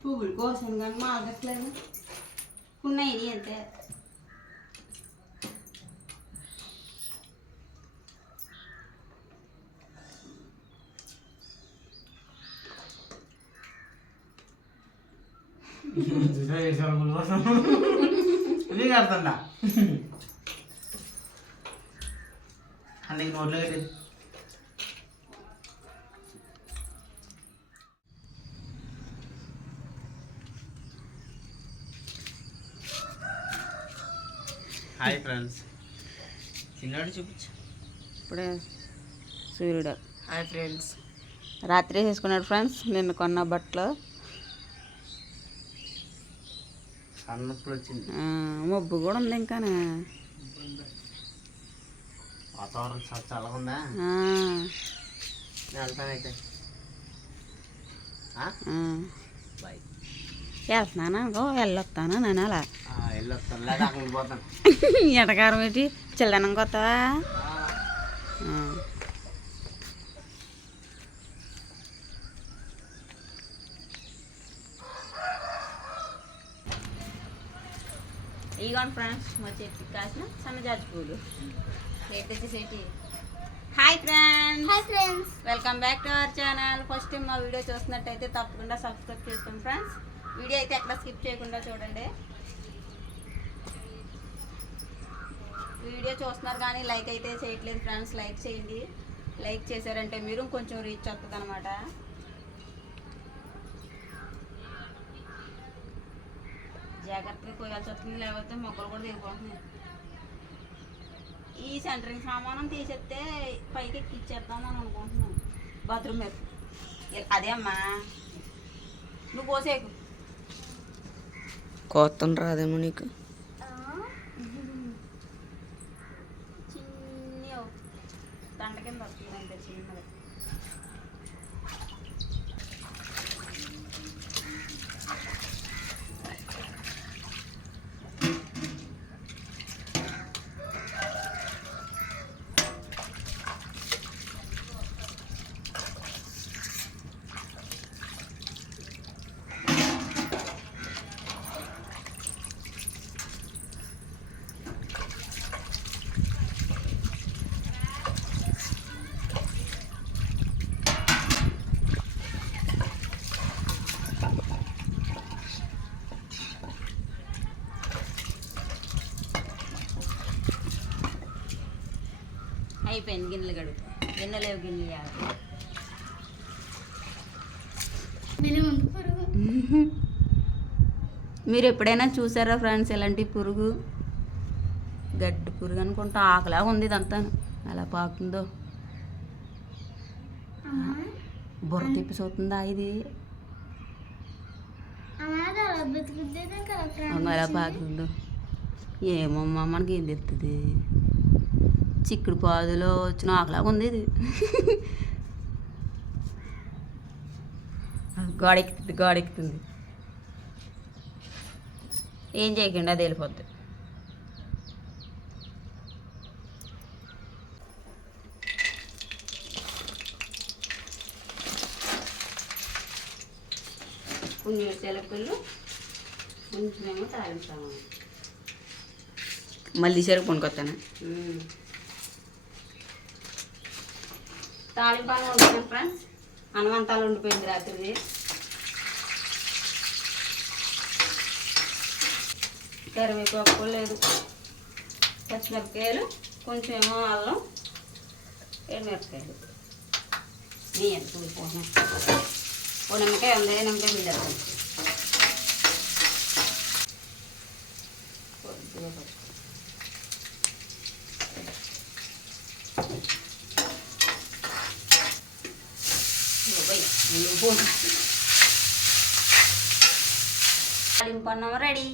పువ్వులు కోసం కానీ మాగట్లేదు ఉన్నాయి అంతే. నీకు అర్థండా అన్నీ నోట్లో కట్టి హాయ్ ఫ్రెండ్స్ చిన్నవాడు చూపించు. ఇప్పుడే సూర్యుడు. హాయ్ ఫ్రెండ్స్ రాత్రి వేసుకున్నాడు ఫ్రెండ్స్ నిన్న కొన్న బట్టలు. సన్నప్పుడు వచ్చింది. మబ్బు కూడా ఉంది ఇంకానే. వాతావరణం చాలా ఉందా? వెళ్తానైతే వెళ్తున్నాను? అనుకో వెళ్ళొస్తాను నేను అలా ఎటకారం చిల్లనం కొత్తవా ఆ. ఇదిగోండి ఫ్రెండ్స్ మా చెట్టు కాసిన సన్నజాజి పూలు. వచ్చేసేటి hi friends hi friends welcome back to our channel first time మా వీడియో చూస్తున్నట్టయితే తప్పకుండా సబ్స్క్రైబ్ చేసుకోండి ఫ్రెండ్స్ వీడియో అయితే ఎక్కడ స్కిప్ చేయకుండా చూడండి. వీడియో చూస్తున్నారు కానీ లైక్ అయితే చేయట్లేదు ఫ్రెండ్స్ లైక్ చేయండి. లైక్ చేశారంటే మీరు కొంచెం రీచ్ వస్తుంది అనమాట జాగ్రత్తగా కోయాల్సి వస్తుంది లేకపోతే మొక్కలు కూడా దిగిపోతున్నాయి ఈ సెంటరింగ్ సామానం తీసేస్తే పైకి ఎక్కిచ్చేద్దామని అనుకుంటున్నాను. బాత్రూమ్ మీద. అదే అమ్మా. నువ్వు పోసేకు కోతం రాదేమో నీకు? And the. అయిపోయింది గిన్నెలు గడుపు గిన్నెలేవు గిన్నెలు మీరు ఎప్పుడైనా చూసారా ఫ్రెండ్స్ ఇలాంటి పురుగు? గడ్డి పురుగు అనుకుంటా ఆకలా ఉంది ఇదంతా. అలా పాకుతుందో. బుర్ర తిప్పి చూస్తుందా ఇది అలా పాకుతుందో. ఏమమ్మా మనకి ఏం తెస్తుంది చిక్కుడు పాదులో వచ్చిన ఆకలాగా ఉంది ఇది. గోడెక్కుతుంది గోడెక్కుతుంది. ఏం చేయకుండా అది వెళ్ళిపోద్ది. కొన్ని చిలకలు కొంచెమేమో తాలించాము మళ్ళీ సరుకు కొనుక్కొస్తాను తాళింపాలు వండుతాను ఫ్రెండ్స్. హనుమంతాలు ఉండిపోయింది రాత్రిది. కరివేపాకు లేదు. పచ్చిమిరపకాయలు కొంచెం ఏమో అల్లం ఎండుమిరపకాయలు. నీ ఎంత పోసిన ఓ నిమ్మకాయ ఉంది నిమ్మకాయ మీద కొద్దిగా పసుపు. ఇదిగో పోయి, నువ్వు పో. తాలింపు అన్నం రెడీ.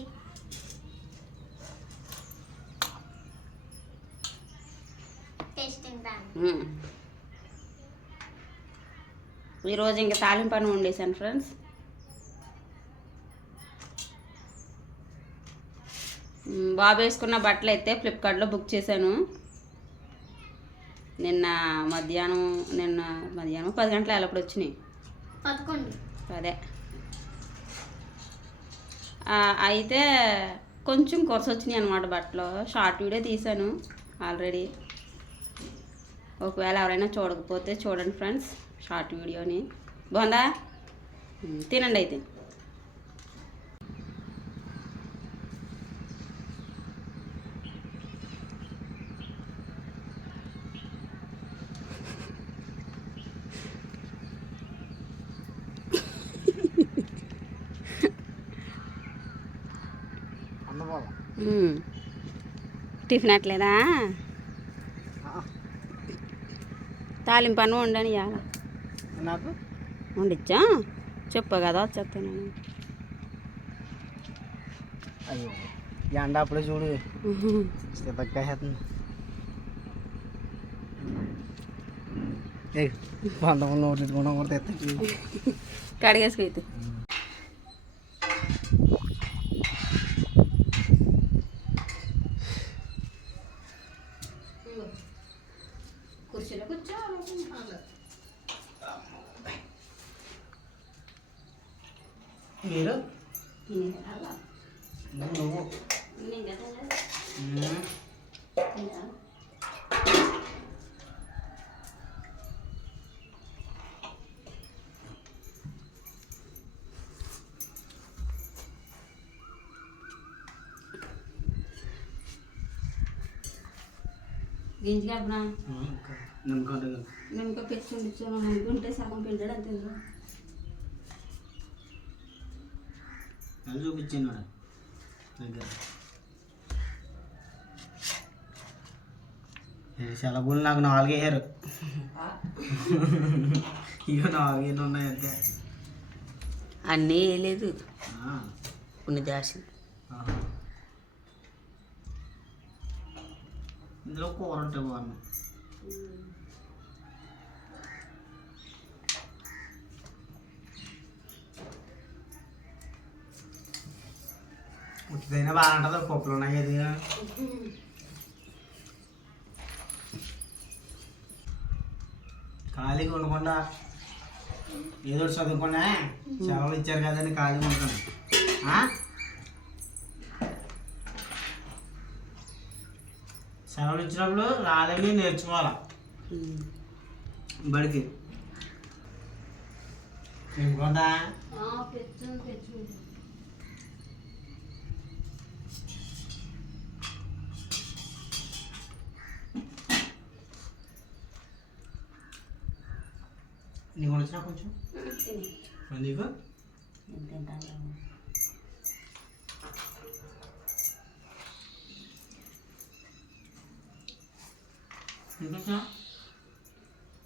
ఈరోజు ఇంకా తాలింపు అన్నం వండేసాను ఫ్రెండ్స్ మ్మ్, బాబు వేసుకున్న బట్టలు అయితే ఫ్లిప్కార్ట్లో బుక్ చేశాను. నిన్న మధ్యాహ్నం నిన్న మధ్యాహ్నం పది గంటల వచ్చినాయి. అదే. అయితే కొంచెం కొరస వచ్చినాయి అనమాట బట్టలు. షార్ట్ వీడియో తీశాను ఆల్రెడీ. ఒకవేళ ఎవరైనా చూడకపోతే చూడండి ఫ్రెండ్స్ షార్ట్ వీడియోని. బాగుందా? తినండి అయితే. టిఫిన్ అట్లేదా? తాలింపు అన్నం వండని ఇవాళ నాకు? వండిచ్చా? చెప్పు కదా వచ్చేస్తాను అయ్యో ఎండ అప్పుడే చూడు. వంద నోట్లు కూడా తెత్త. కడిగేసుకైతే కుర్చీలో కూర్చో మీరు అలా నువ్వు నేను కదా ఉమ్. తింటా. గింజ కడపనా నిమ్మకాయ నిమ్మకాయ పెట్టి ఉండిచ్చాను అనుకుంటే సగం పిండాడు అంతే అది చూపించాను మేడం. దగ్గర. సెలవులు నాకు నాలుగు వేసారు ఇక నాలుగేళ్ళు ఉన్నాయి అంతే. అన్నీ వేయలేదు. ఆ, కొన్ని దాసి ఇందులో కూర ఉంటే బాగున్నాను ఉచితైనా బాగా ఉంటుంది పప్పులు ఉన్నాయి అది ఖాళీగా ఉండకుండా ఏదో చదువుకున్నా సెలవులు ఇచ్చారు కదని ఖాళీగా ఉంటాను సెలవులు ఇచ్చినప్పుడు రాదని నేర్చుకోవాలా? బడికి. ఇంకొందా నీకు వచ్చినా కొంచెం? నీకు? ఇంకొచ్చా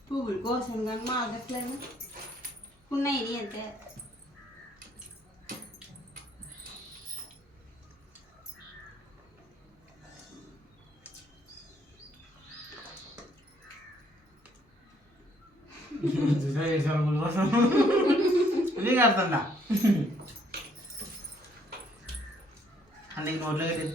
పువ్వులు కోసం కానీ మాగట్లేదు ఉన్నాయి ఇవి అంతే. చూసా కోసం నీకు అర్థందా అన్నికి నోట్లో పెట్టి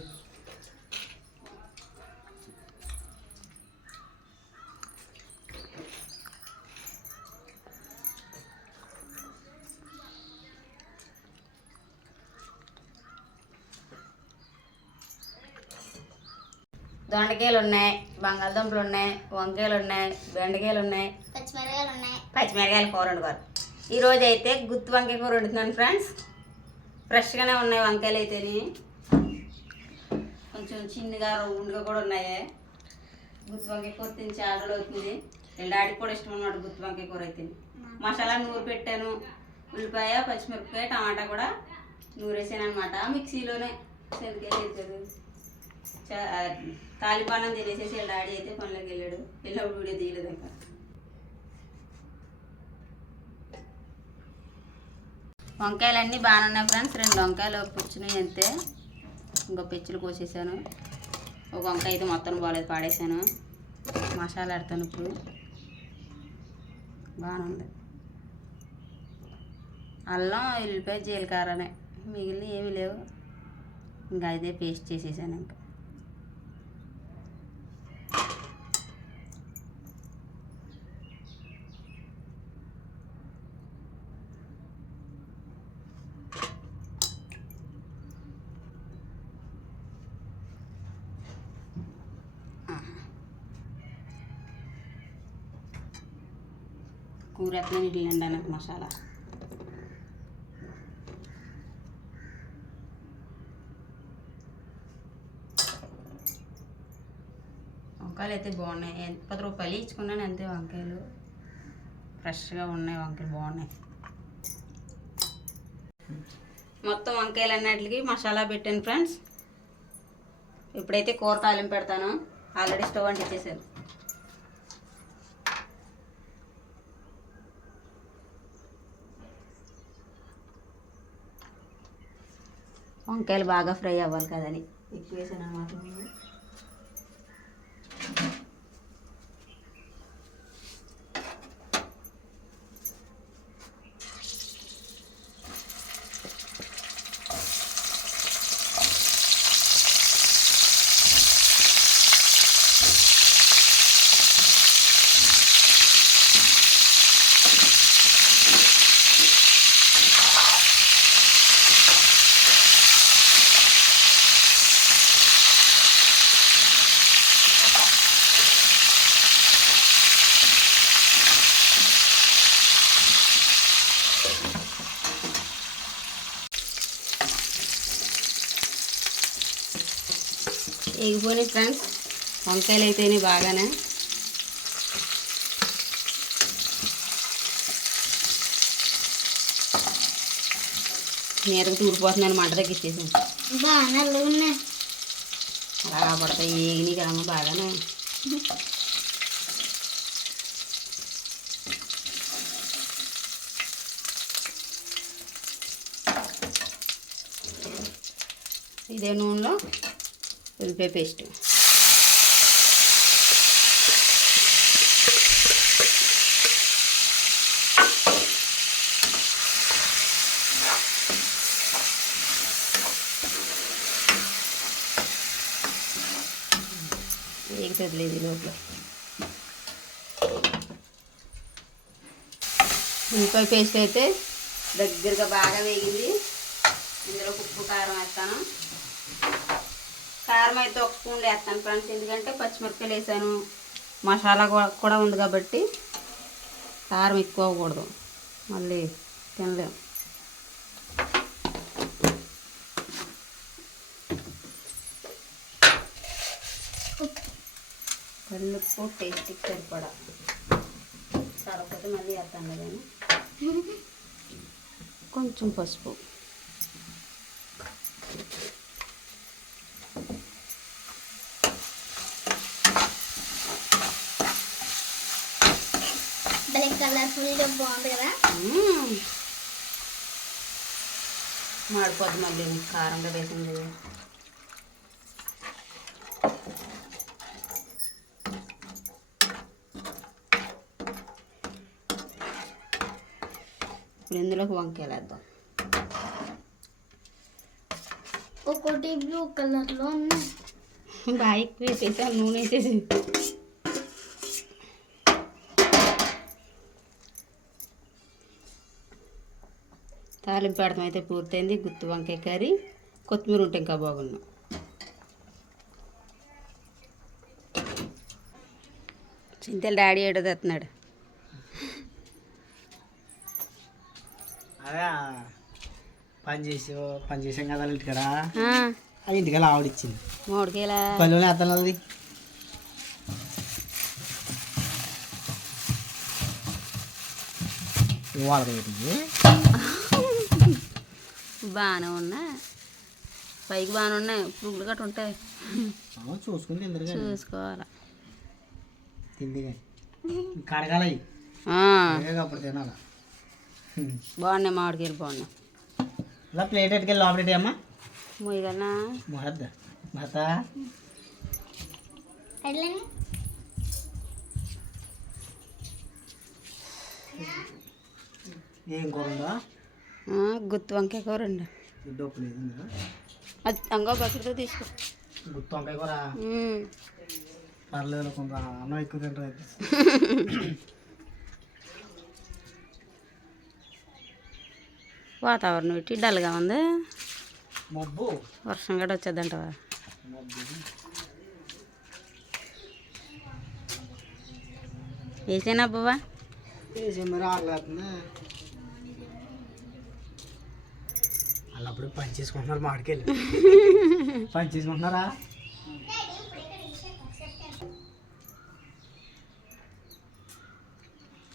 దొండకాయలు ఉన్నాయి బంగాళదుంపలు ఉన్నాయి వంకాయలు ఉన్నాయి బెండకాయలు ఉన్నాయి పచ్చిమిరకాయలు ఉన్నాయి పచ్చిమిరకాయలు కూర వండుకోవాలి. ఈరోజు అయితే గుత్తి వంకాయ కూర వండుతున్నాను ఫ్రెండ్స్ ఫ్రెష్గానే ఉన్నాయి వంకాయలు అయితేని. కొంచెం చిన్నగా రౌండ్గా కూడా ఉన్నాయి. గుత్తి వంకాయ కూర తిని చాలా అవుతుంది. డాడీకి కూడా ఇష్టం అన్నమాట గుత్తి వంకాయ కూర అయితే. మసాలా నూరు పెట్టాను. ఉల్లిపాయ పచ్చిమిరపకాయ టమాటా కూడా నూరేసాను అనమాట మిక్సీలోనే. శనగకాయలు తాలిపానం తినేసేసి వీళ్ళ డాడీ అయితే పనులకు వెళ్ళాడు. వెళ్ళినప్పుడు వీడియో తీయలేదు ఇంకా. వంకాయలు అన్నీ బాగానే ఉన్నాయి ఫ్రెండ్స్. రెండు వంకాయలు పుచ్చినాయి అంతే. ఇంకో పెచ్చులు కోసేసాను. ఒక వంకాయ అయితే మొత్తం బాగాలేదు పాడేసాను. మసాలా ఆడతాను ఇప్పుడు. బాగానే ఉంది. అల్లం ఎల్లిపాయ జీలకర్రనే. మిగిలిన ఏమీ లేవు. ఇంకా అయితే పేస్ట్ చేసేసాను ఇంకా. కూర ఎట్లా నీళ్ళు నిండా మసాలా వంకాయలు అయితే బాగున్నాయి పది రూపాయలు ఇచ్చుకున్నాను అంతే వంకాయలు ఫ్రెష్గా ఉన్నాయి వంకాయలు బాగున్నాయి మొత్తం వంకాయలు అన్నట్లకి మసాలా పెట్టాను ఫ్రెండ్స్ ఇప్పుడైతే కూర తాలింపు పెడతాను ఆల్రెడీ స్టవ్ అంటించేసాను వంకాయలు బాగా ఫ్రై అవ్వాలి కదని ఎక్కువ వేసాను అన్నమాట ఎగిపోయినాయి ఫ్రెండ్స్. వంకాయలు అయితేనే బాగానే. మీదకి తూరిపోతుందని మంట ఉన్నాయి. అలా పడతాయి ఏగినాయి కదమ్మా బాగానే. ఇదే నూనెలో ఉల్లిపాయ పేస్ట్ ఏగుతుంది లేదు లోపల ఉల్లిపాయ పేస్ట్ అయితే దగ్గరగా బాగా వేగింది ఇందులో ఉప్పు కారం వేస్తాను కారం అయితే ఒక స్పూన్ వేస్తాను ఫ్రెండ్స్. ఎందుకంటే పచ్చిమిరపకాయలు వేసాను. మసాలా కూడా ఉంది కాబట్టి కారం ఎక్కువ అవ్వకూడదు. మళ్ళీ తినలేము కల్లుప్పు టేస్ట్కి సరిపడా. సరిపోతే మళ్ళీ వేస్తాను కానీ కొంచెం పసుపు. కలర్ఫుల్గా బాగుంది కదా. మాడిపోద్ది మళ్ళీ కారంగా వేసింది. ఇప్పుడు ఇందులోకి వంకాయలు వేద్దాం. ఒక్కోటి బ్లూ కలర్లో ఉన్నాయి. బాగా ఎక్కువ వేసేసాం నూనె వేసేసి తాలింపు పెడతాం అయితే పూర్తయింది. గుత్తి వంకాయ కర్రీ కొత్తిమీర ఉంటే ఇంకా బాగున్నాం చింతలు డాడీ ఏడో తెస్తున్నాడు. అదే పని చేసి పని చేసాం కదా అది. ఆవిడిచ్చింది అర్థం బాగానే ఉన్నాయి పైకి బాగానే ఉన్నాయి పువ్వులు గట్ట ఉంటాయి. చూసుకోవాలి. బాగున్నాయి మామిడికాయలు బాగున్నాయి. ఇలా ప్లేట్ ఎట్టుకెళ్ళి లోపల అమ్మా మొయ్యగలనా? మహద్ద మహత అట్లనే. ఏం కూర గుత్తి వంకాయ కూర అండి. అది అంగో బకెట్తో తీసుకో. గుత్తి వంకాయ కూర. పర్లేదు కొంత అన్నం ఎక్కువ తింటారు వాతావరణం పెట్టి డల్గా ఉంది. మబ్బు? వర్షం కూడా వచ్చేద్దంటవా మబ్బు. వేసేనా అబ్బవా వేసి మరి ఆగలేస్తుంది వాళ్ళు అప్పుడు పని చేసుకుంటున్నారు మాడికెళ్ళి పని చేసుకుంటున్నారా?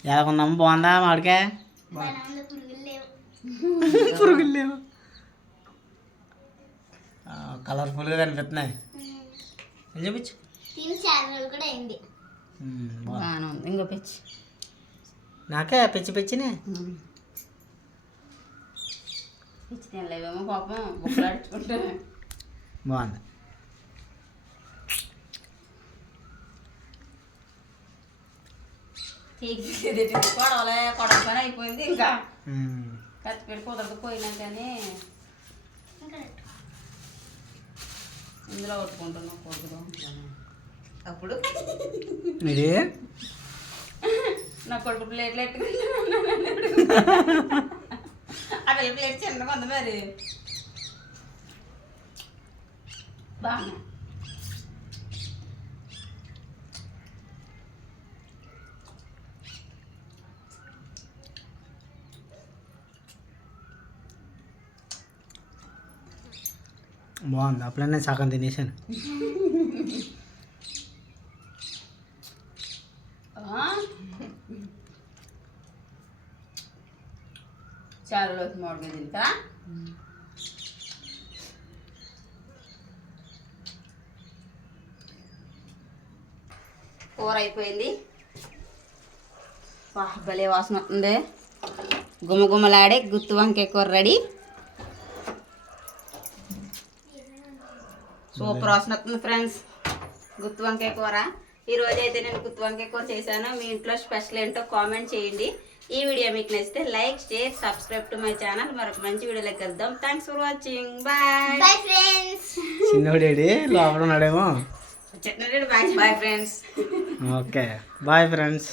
ఎలా బాగుందా దానిలో పురుగులు లేవు. కలర్ఫుల్గా కనిపిస్తున్నాయి. ఏం చూపించు? ఇంకో పిచ్చి. నాకే పిచ్చి పిచ్చినే? పిచ్చి తినలేవేమో పాపం బాగుంది. కొడవలే కొడవ పని అయిపోయింది ఇంకా. పెట్టి కుదరదు పోయినా కానీ ఇందులో కొట్టుకుంటున్నాం కొడుకుదాం అప్పుడు? ఇది? నా కొడుకు ప్లేట్లు ఎట్టుకుంటున్నాను అక్కడ ప్లేట్ చిన్నగా ఉంది మరి బాగా బాగుంది అప్పుడే నేను సగం తినేసాను ఆ? చాలా రోజు మూడు మీద తింటా కూర అయిపోయింది. వా, భలే వాసన వస్తుంది గుమగుమలాడే గుత్తి వంకాయ కూర రెడీ. సూపర్ వాసన వస్తుంది ఫ్రెండ్స్. గుత్తి వంకాయ కూర. ఈ రోజు అయితే నేను గుత్తి వంకాయ కూర చేశాను. మీ ఇంట్లో స్పెషల్ ఏంటో కామెంట్ చేయండి. ఈ వీడియో మీకు నచ్చితే like share subscribe to my channel. మరొక మంచి వీడియోలోకి వెళ్దాం thanks for watching bye bye friends చిన్నోడేడి లోపల ఉన్నాడేమో. Bye bye friends okay bye friends